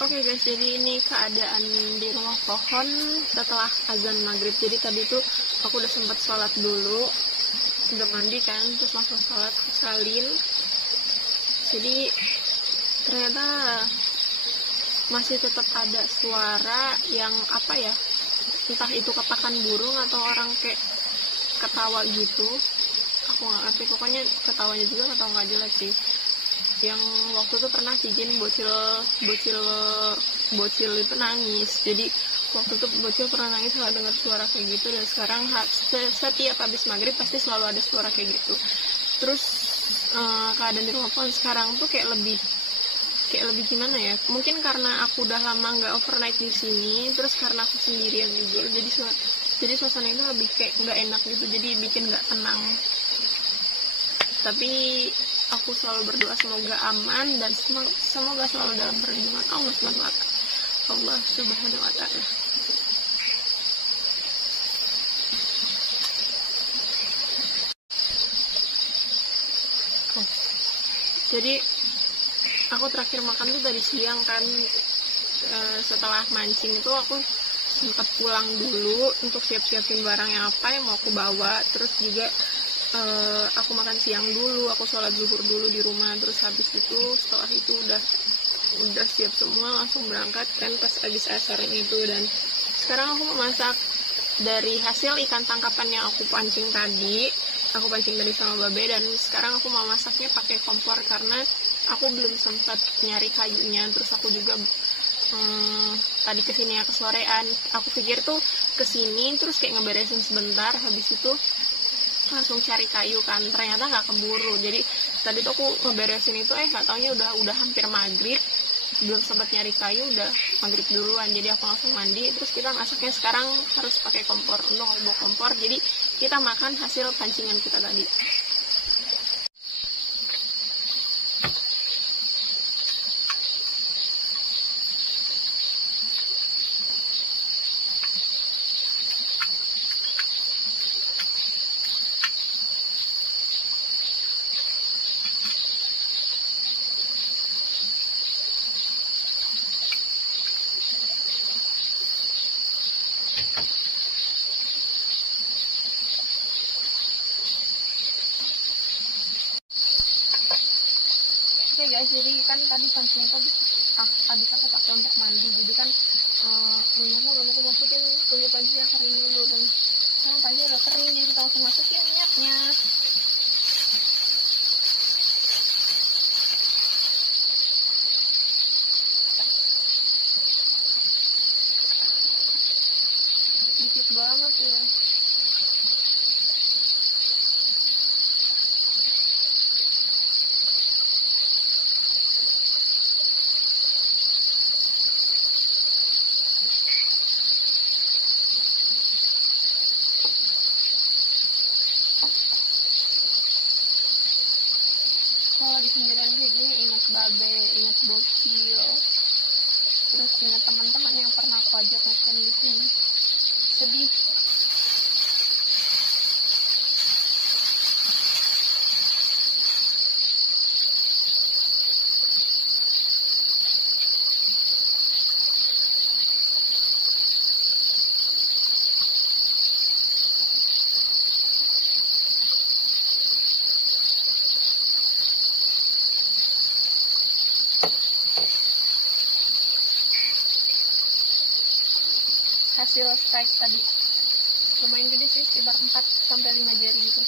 Oke guys, jadi ini keadaan di rumah pohon setelah azan maghrib. Jadi tadi tuh aku udah sempat sholat dulu, udah mandi kan, terus langsung sholat salin. Jadi ternyata masih tetap ada suara yang apa ya, entah itu ketakan burung atau orang kayak ketawa gitu. Aku nggak ngerti, pokoknya ketawanya juga ketawa nggak jelas sih. Yang waktu itu pernah izin bocil itu nangis. Jadi waktu itu bocil pernah nangis kalau dengar suara kayak gitu, dan sekarang setiap habis maghrib pasti selalu ada suara kayak gitu. Terus keadaan di rumah pohon sekarang tuh kayak lebih gimana ya, mungkin karena aku udah lama nggak overnight di sini, terus karena aku sendirian juga, jadi suasana itu lebih kayak nggak enak gitu, jadi bikin nggak tenang. Tapi aku selalu berdoa semoga aman dan semoga selalu dalam perlindungan Allah Subhanahu wa Ta'ala. Jadi aku terakhir makan tuh dari siang kan. Setelah mancing itu aku sempat pulang dulu untuk siap-siapin barang yang apa yang mau aku bawa. Terus juga aku makan siang dulu, aku sholat zuhur dulu di rumah. Terus habis itu, setelah itu udah siap semua, langsung berangkat kan pas habis asaran itu. Dan sekarang aku mau masak dari hasil ikan tangkapan yang aku pancing tadi sama Babe. Dan sekarang aku mau masaknya pakai kompor karena aku belum sempat nyari kayunya. Terus aku juga tadi kesini ya kesorean. Aku pikir tuh kesini terus kayak ngeberesin sebentar, habis itu langsung cari kayu kan, ternyata nggak keburu. Jadi tadi tuh aku ngeberesin itu nggak taunya udah hampir maghrib, belum sempat nyari kayu, udah maghrib duluan. Jadi aku langsung mandi, terus kita masaknya sekarang harus pakai kompor. Untuk bawa kompor, jadi kita makan hasil pancingan kita tadi. Oke guys, jadi kan tadi pancing itu habis aku pakai untuk mandi. Jadi kan minyaknya belum aku masukin, tunggu pancingnya kering dulu. Dan sekarang pancing udah kering, jadi kita langsung masukin minyaknya. Dikit banget ya. Kalau di sendirian kayak gini, ingat Babe, ingat bocil, terus ingat teman-teman yang pernah aku ajak makan di sini. Sedih. Hasil strike tadi lumayan gede sih, sekitar 4-5 jari gitu.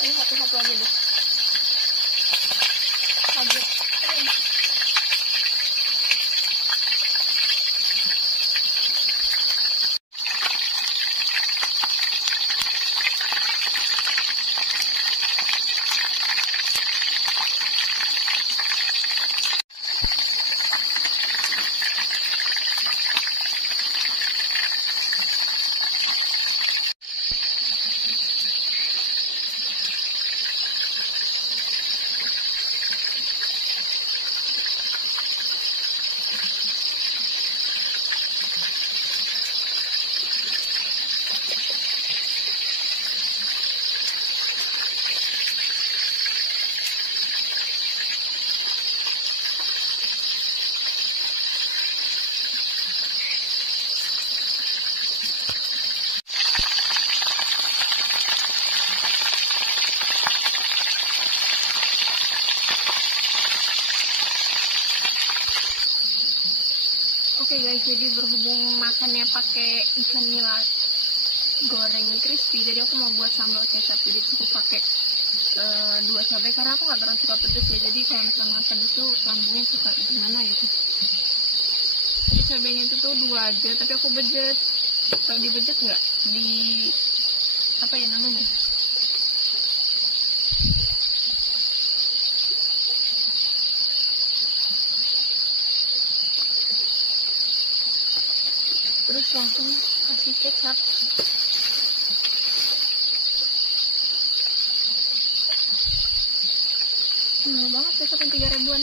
Ini satu-satu aja deh. Kaget. Oke guys, jadi berhubung makannya pakai ikan nila goreng crispy, jadi aku mau buat sambal kecap. Jadi cukup pakai 2 cabai karena aku nggak terlalu suka pedas ya. Jadi kalau misalnya pedas tuh lambungnya suka gimana gitu. Jadi cabainya itu tuh 2 aja, tapi aku bejet. Kalau dibejet nggak di apa ya namanya? Terus langsung kasih kecap. Mahal banget kecapnya 3 ribuan.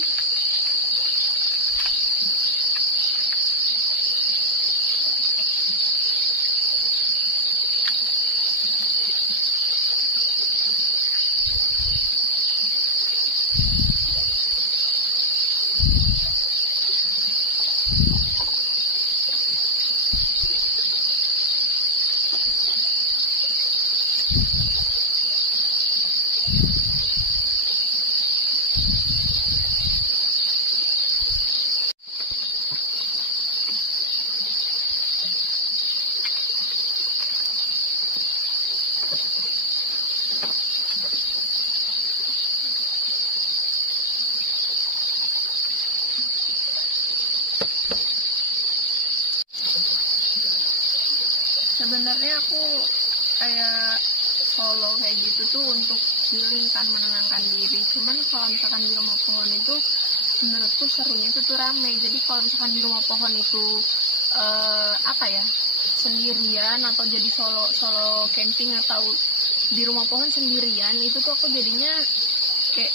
Sebenarnya aku kayak solo kayak gitu tuh untuk healing kan, menenangkan diri. Cuman kalau misalkan di rumah pohon itu menurutku serunya itu tuh rame. Jadi kalau misalkan di rumah pohon itu apa ya, sendirian atau jadi solo camping atau di rumah pohon sendirian, itu tuh aku jadinya kayak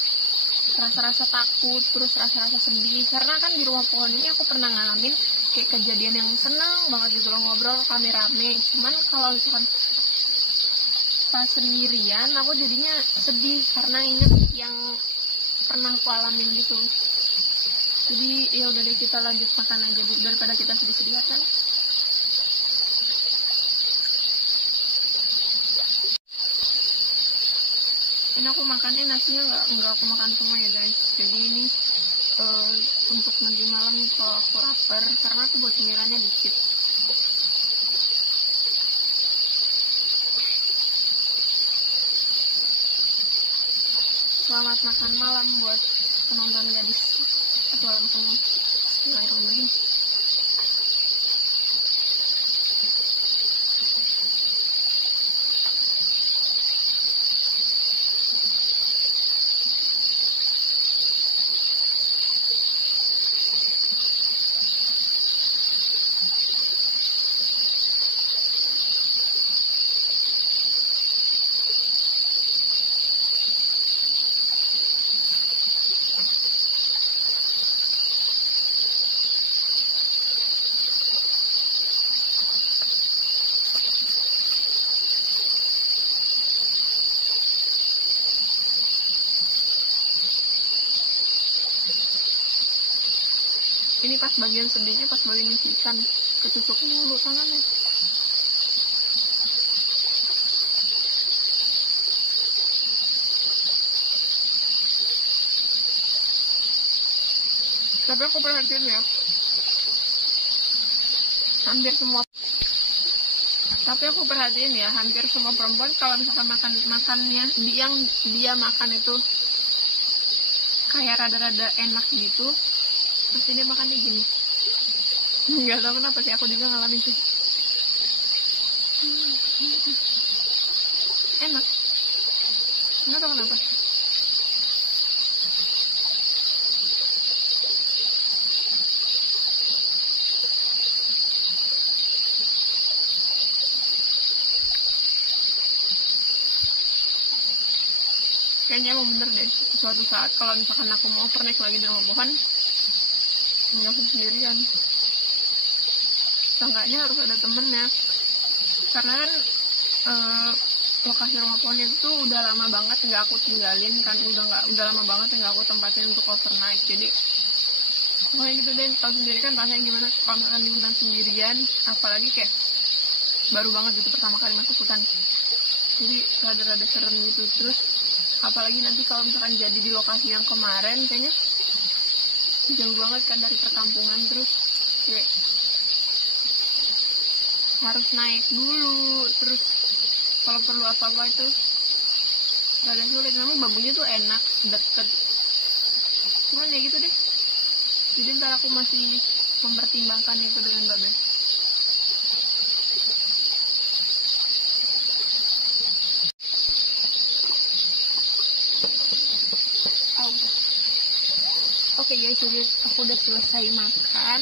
rasa-rasa takut, terus rasa-rasa sedih. Karena kan di rumah pohon ini aku pernah ngalamin kayak kejadian yang senang banget gitu loh, ngobrol rame-rame. Cuman kalau misalkan pas sendirian aku jadinya sedih karena inget yang pernah aku alamin gitu. Jadi ya udah deh, kita lanjut makan aja Bu, daripada kita sedih-sedih kan. Ini aku makannya nasinya nggak aku makan semua ya guys. Jadi ini untuk nanti malam kalau aku lapar, karena aku buat cemilannya dikit. Selamat makan malam buat penonton gadis petualang semua. Bismillahirrahmanirrahim. Ini pas bagian sedihnya, pas bagian nyuci ikan, ketusuk mulu tangannya. Tapi aku perhatiin ya, hampir semua perempuan kalau misalkan makannya yang dia makan itu kayak rada-rada enak gitu, terus dia makannya gini. Nggak tahu kenapa sih, aku juga ngalamin sih. Enak, nggak tahu kenapa. Kayaknya emang bener deh, suatu saat kalau misalkan aku mau overnight lagi di rumah pohon, nggak aku sendirian. Seenggaknya harus ada temennya, karena kan lokasi rumah pohon itu udah lama banget nggak aku tinggalin kan, udah lama banget nggak aku tempatin untuk overnight. Jadi pokoknya gitu deh, tahu sendiri kan rasanya gimana kalau makan di hutan sendirian, apalagi kayak baru banget gitu pertama kali masuk hutan. Jadi rada-rada serem gitu. Terus apalagi nanti kalau misalkan jadi di lokasi yang kemarin, kayaknya jauh banget kan dari perkampungan, terus kayak harus naik dulu, terus kalau perlu apa-apa itu rada sulit. Memang bambunya tuh enak, deket, cuman ya gitu deh. Jadi ntar aku masih mempertimbangkan itu dengan Babe. Oke guys, jadi aku udah selesai makan.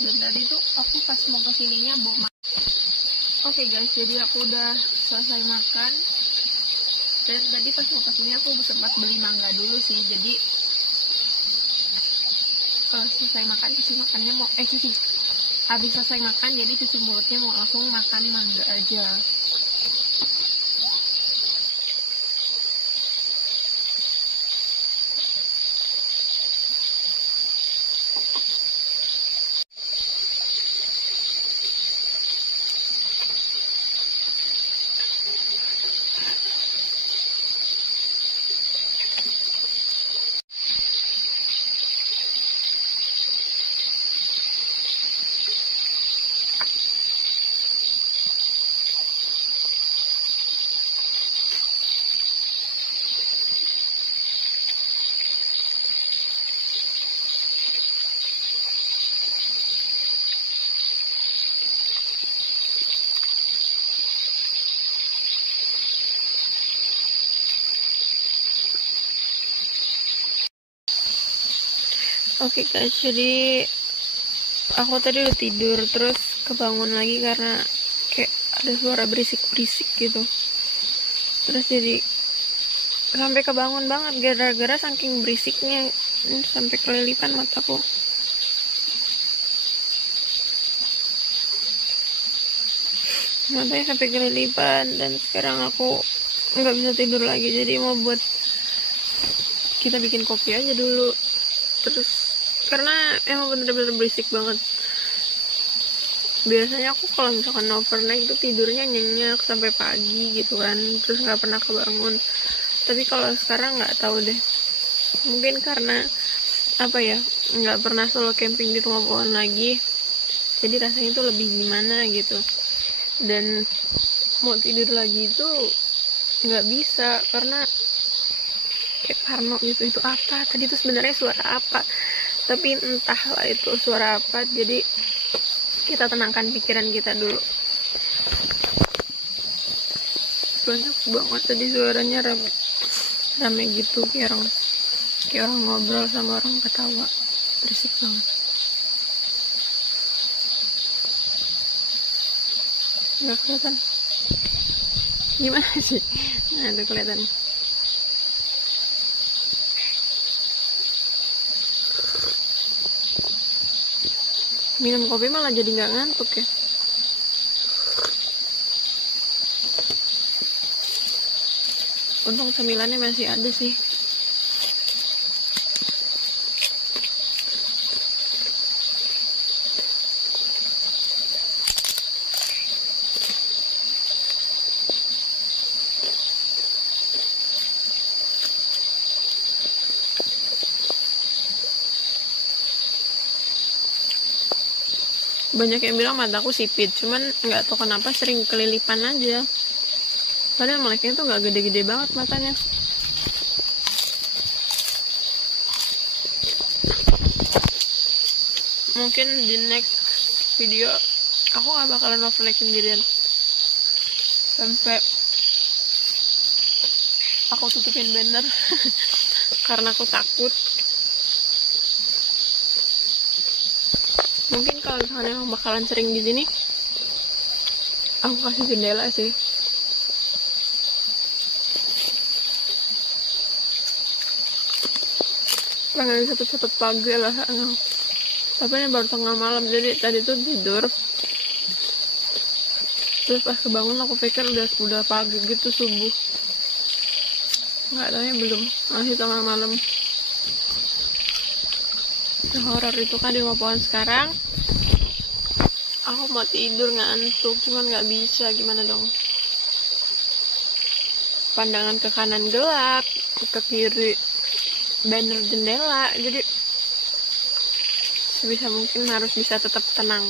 Dan tadi tuh aku pas mau kesininya bawa makan. Oke guys, jadi aku udah selesai makan. Dan tadi pas mau kesini aku sempat beli mangga dulu sih. Jadi selesai makan, cuci makannya mau cuci. Habis selesai makan, jadi cuci mulutnya mau langsung makan mangga aja. Oke guys, jadi aku tadi udah tidur, terus kebangun lagi karena kayak ada suara berisik-berisik gitu. Terus jadi sampai kebangun banget gara-gara saking berisiknya, sampai kelilipan mataku. Matanya sampai kelilipan dan sekarang aku nggak bisa tidur lagi. Jadi mau buat kita bikin kopi aja dulu. Terus karena emang bener-bener berisik banget. Biasanya aku kalau misalkan overnight itu tidurnya nyenyak sampai pagi gitu kan, terus nggak pernah kebangun. Tapi kalau sekarang nggak tahu deh, mungkin karena apa ya, nggak pernah solo camping di tengah pohon lagi, jadi rasanya tuh lebih gimana gitu. Dan mau tidur lagi itu nggak bisa karena kayak parno gitu. Itu apa tadi tuh sebenarnya suara apa, tapi entahlah itu suara apa. Jadi kita tenangkan pikiran kita dulu. Banyak banget tadi suaranya, rame gitu, kayak orang ngobrol sama orang ketawa, berisik banget. Nggak kelihatan gimana sih? Nah, itu kelihatan. Minum kopi malah jadi nggak ngantuk ya. Untung cemilannya masih ada sih. Banyak yang bilang mataku sipit, cuman nggak tahu kenapa sering kelilipan aja. Padahal meleknya tuh nggak gede-gede banget matanya. Mungkin di next video aku nggak bakalan overnight sendirian sampai aku tutupin banner karena aku takut. Mungkin kalau misalnya emang bakalan sering di sini, aku kasih jendela sih. Pengen cepet-cepet pagi lah. Tapi ini baru tengah malam, jadi tadi tuh tidur. Terus pas kebangun aku pikir udah pagi gitu, subuh. Nggak taunya belum, masih tengah malam. Horor itu kan di rumah pohon sekarang. Aku mau tidur ngantuk, cuman nggak bisa, gimana dong. Pandangan ke kanan gelap, ke kiri banner jendela, jadi sebisa mungkin harus bisa tetap tenang.